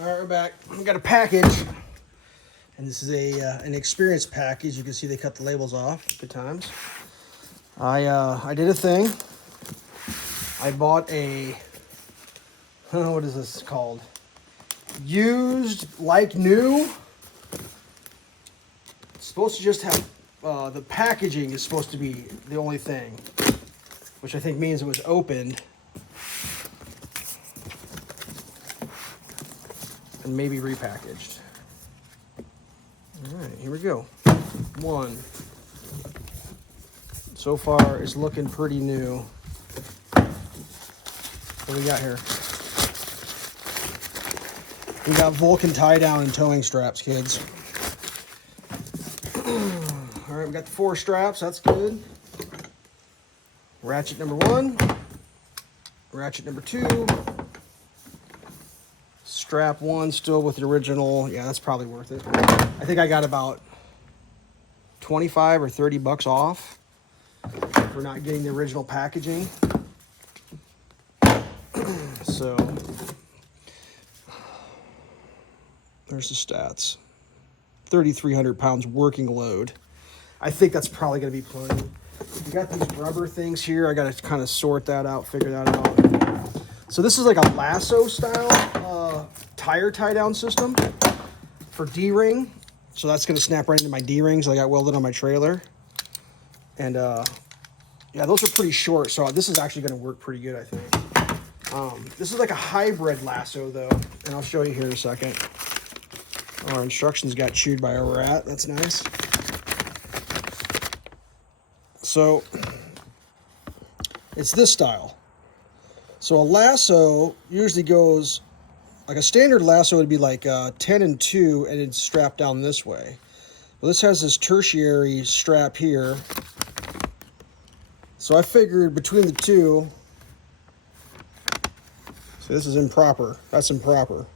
All right, we're back. We got a package, and this is an experience package. You can see they cut the labels off. Good times. I did a thing. I bought a what is this called? Used like new. It's supposed to just have the packaging is supposed to be the only thing, which I think means it was opened. And maybe repackaged. All right, here we go. One. So far, it's looking pretty new. What do we got here? We got Vulcan tie down and towing straps, kids. All right, we got the 4 straps. That's good. Ratchet number 1. Ratchet number 2. Strap 1 still with the original. Yeah, that's probably worth it. I think I got about 25 or 30 bucks off for not getting the original packaging. So there's the stats. 3,300 pounds working load. I think that's probably going to be plenty. We got these rubber things here. I got to kind of sort that out, figure that out. So this is like a lasso style tire tie down system for D-ring. So that's going to snap right into my D-rings that I got welded on my trailer. And yeah, those are pretty short. So this is actually going to work pretty good, I think. This is like a hybrid lasso though. And I'll show you here in a second. Our instructions got chewed by a rat. That's nice. So it's this style. So a lasso usually goes, like a standard lasso would be like 10 and 2 and it's strapped down this way. Well, this has this tertiary strap here. So I figured between the two, so this is improper. That's improper.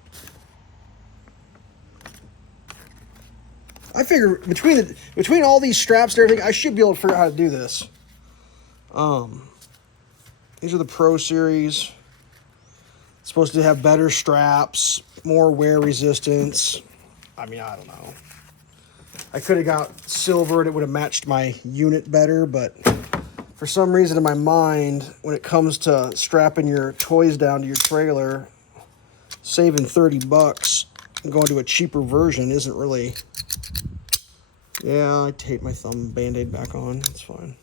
I figure between all these straps and everything, I should be able to figure out how to do this. These are the PROSeries. It's supposed to have better straps, more wear resistance. I mean, I don't know. I could have got silver and it would have matched my unit better, but for some reason in my mind, when it comes to strapping your toys down to your trailer, saving 30 bucks and going to a cheaper version isn't really... Yeah, I tape my thumb Band-Aid back on. It's fine.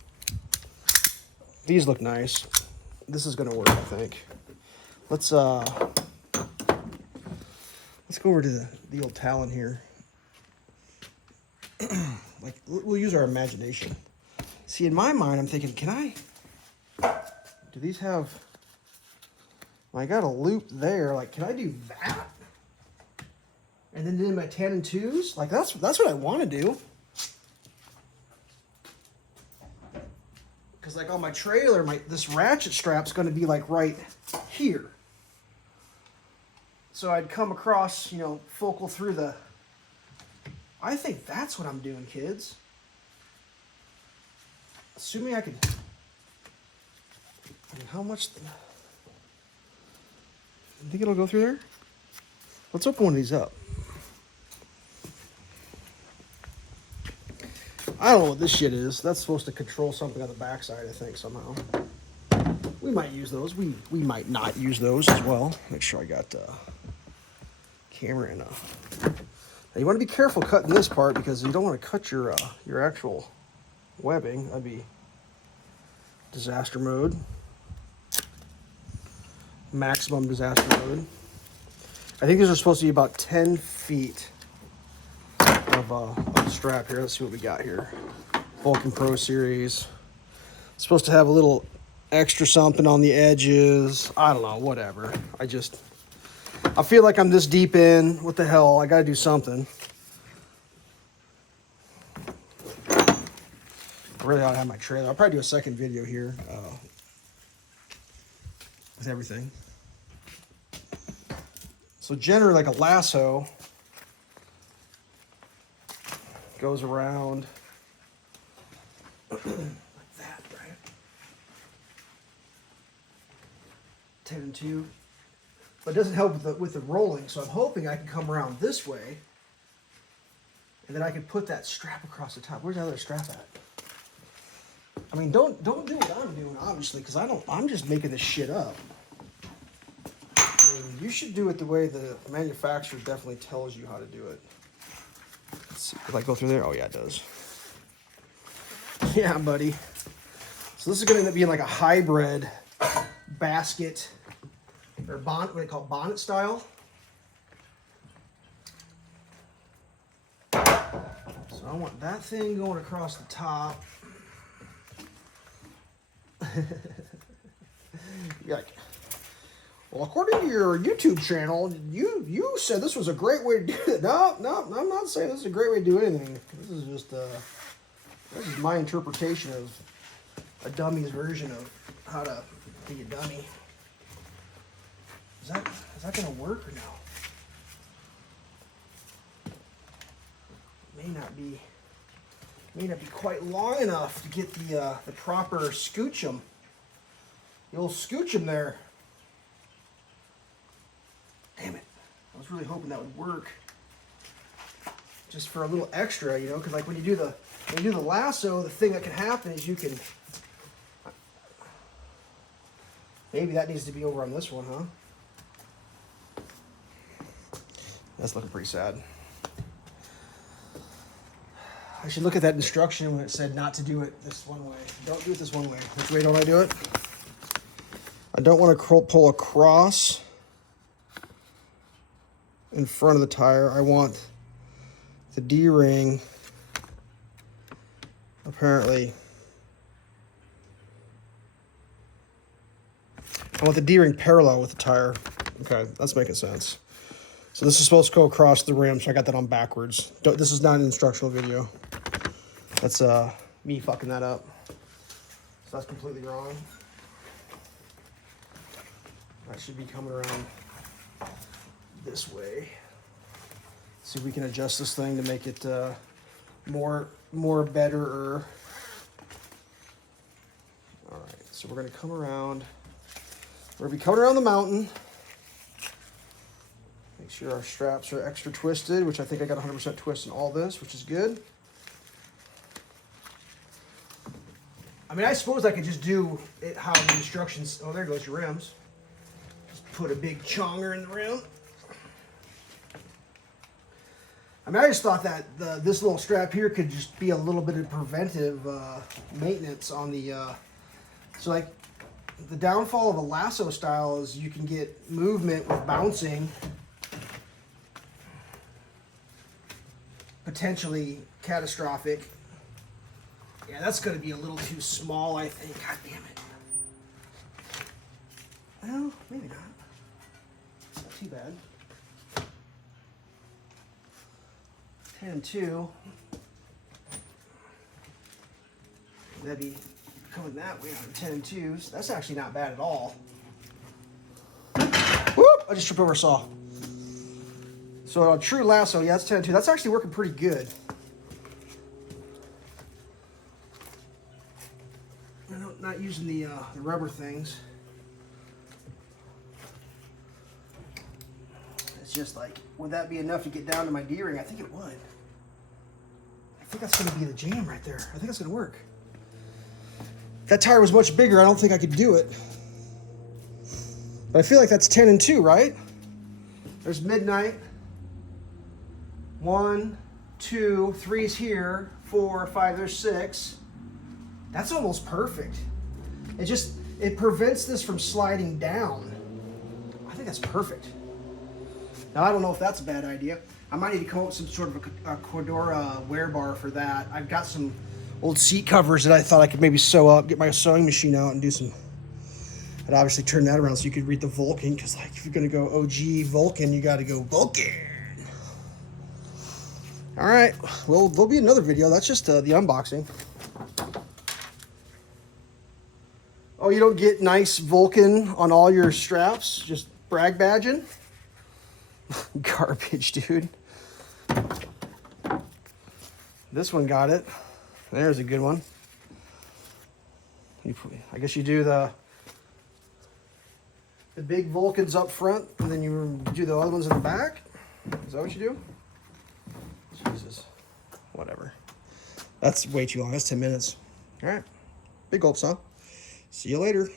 These look nice. This is gonna work, I think. Let's go over to the old Talon here. Like, we'll use our imagination. See, in my mind, I'm thinking, do these have... I got a loop there. Like, can I do that? And then do my 10 and 2s? Like, that's what I want to do. Because like on my trailer, this ratchet strap's going to be like right here. So I'd come across, focal through the... I think that's what I'm doing, kids. Assuming I could... I mean, how much... You think it'll go through there? Let's open one of these up. I don't know what this shit is. That's supposed to control something on the backside, I think, somehow. We might use those. We might not use those as well. Make sure I got camera enough. Now you want to be careful cutting this part because you don't want to cut your actual webbing. That'd be disaster mode. Maximum disaster mode. I think these are supposed to be about 10 feet of strap here. Let's see what we got here. Vulcan PROSeries. It's supposed to have a little extra something on the edges. I don't know, whatever. I feel like I'm this deep in. What the hell? I gotta do something. I really ought to have my trailer. I'll probably do a second video here with everything. So generally, like a lasso goes around like that, right? 10 and 2. but it doesn't help with the rolling. So I'm hoping I can come around this way, and then I can put that strap across the top. Where's the other strap at? I mean, don't do what I'm doing, obviously, because I'm just making this shit up. I mean, you should do it the way the manufacturer definitely tells you how to do it. Let's see, did I go through there? Oh yeah, it does. Yeah, buddy. So this is going to end up being like a hybrid basket or bonnet, what they call bonnet style. So I want that thing going across the top. You're like, well, according to your YouTube channel, you said this was a great way to do it. No, I'm not saying this is a great way to do anything. This is just this is my interpretation of a dummy's version of how to be a dummy. Is that gonna work or no? May not be quite long enough to get the proper scooch'em. The old scooch'em there. Damn it! I was really hoping that would work. Just for a little extra, you know, because like when you do the lasso, the thing that can happen is you can. Maybe that needs to be over on this one, huh? That's looking pretty sad. I should look at that instruction when it said not to do it this one way. Don't do it this one way. Which way don't I do it? I don't want to pull across in front of the tire. I want the D-ring, apparently. I want the D-ring parallel with the tire. Okay, that's making sense. So this is supposed to go across the rim, so I got that on backwards. This is not an instructional video. That's me fucking that up. So that's completely wrong. That should be coming around this way. See if we can adjust this thing to make it more better. All right, so we're gonna come around. We're gonna be coming around the mountain. Make sure our straps are extra twisted, which I think I got 100% twist in all this, which is good. I mean, I suppose I could just do it how the instructions. Oh, there goes your rims. Just put a big chonger in the rim. I mean, I just thought that this little strap here could just be a little bit of preventive maintenance on the. So like, the downfall of a lasso style is you can get movement with bouncing, potentially catastrophic. Yeah, that's going to be a little too small, I think. God damn it. Well, maybe not. It's not too bad. 10 and 2. That'd be coming that way on 10 and 2s. That's actually not bad at all. Whoop! I just tripped over a saw. So a true lasso, yeah, that's 10 and 2. That's actually working pretty good. I'm not using the rubber things. It's just like, would that be enough to get down to my D-ring? I think it would. I think that's going to be the jam right there. I think that's going to work. If that tire was much bigger, I don't think I could do it. But I feel like that's 10 and 2, right? There's midnight. 1, 2, 3's here. 4, 5, there's 6. That's almost perfect. It prevents this from sliding down. I think that's perfect. Now, I don't know if that's a bad idea. I might need to come up with some sort of a Cordura wear bar for that. I've got some old seat covers that I thought I could maybe sew up, get my sewing machine out and do some. I'd obviously turn that around so you could read the Vulcan, because like if you're gonna go OG Vulcan, you gotta go Vulcan. All right, well, there'll be another video. That's just the unboxing. Oh, you don't get nice Vulcan on all your straps? Just brag badging? Garbage, dude. This one got it. There's a good one. I guess you do the the big Vulcans up front, and then you do the other ones in the back? Is that what you do? Jesus. Whatever. That's way too long. That's 10 minutes. All right. Big gulps, huh? See you later.